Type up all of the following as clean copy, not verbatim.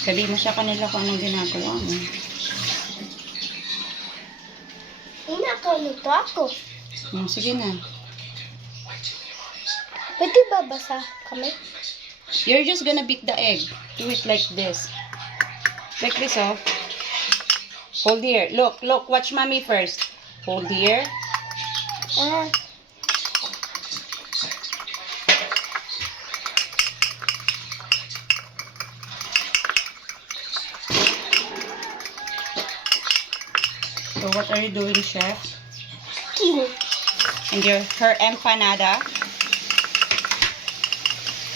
Sabi mo sa kanila kung anong ginagawa mo. Nakuluto ako. Sige na. Pwede ba basa kami? You're just gonna beat the egg. Do it like this. Like this, oh. Hold here. Look, watch mommy first. Hold here. Ah. So what are you doing, chef? King. And her empanada.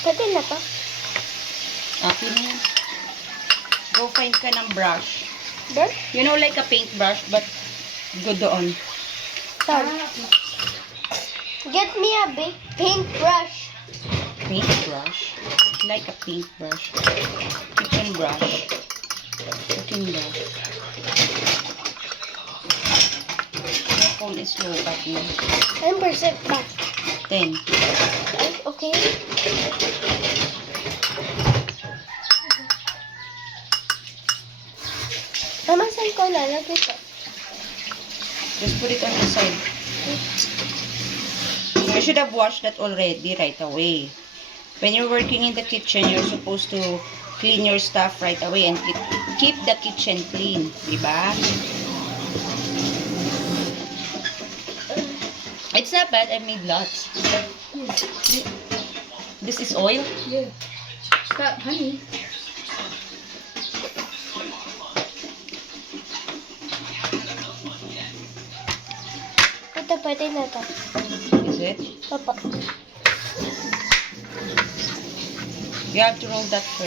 Pwede na to? Okay na yan. Go find ka ng brush. There? You know, like a paintbrush, but good doon. Sorry. Get me a big paintbrush. Paintbrush? Like a paintbrush. Kitchen brush. Kitchen brush. My phone is low back now. 10% back. 10. Ay, okay. Mama, saan ko lalagay ito? Just put it on the side. You should have washed that already right away. When you're working in the kitchen, you're supposed to clean your stuff right away and keep the kitchen clean. Diba? It's not bad. I made lots. This is oil? Yeah. It's got honey. Ito, pwede na to. Is it? Papa. You have to roll that first.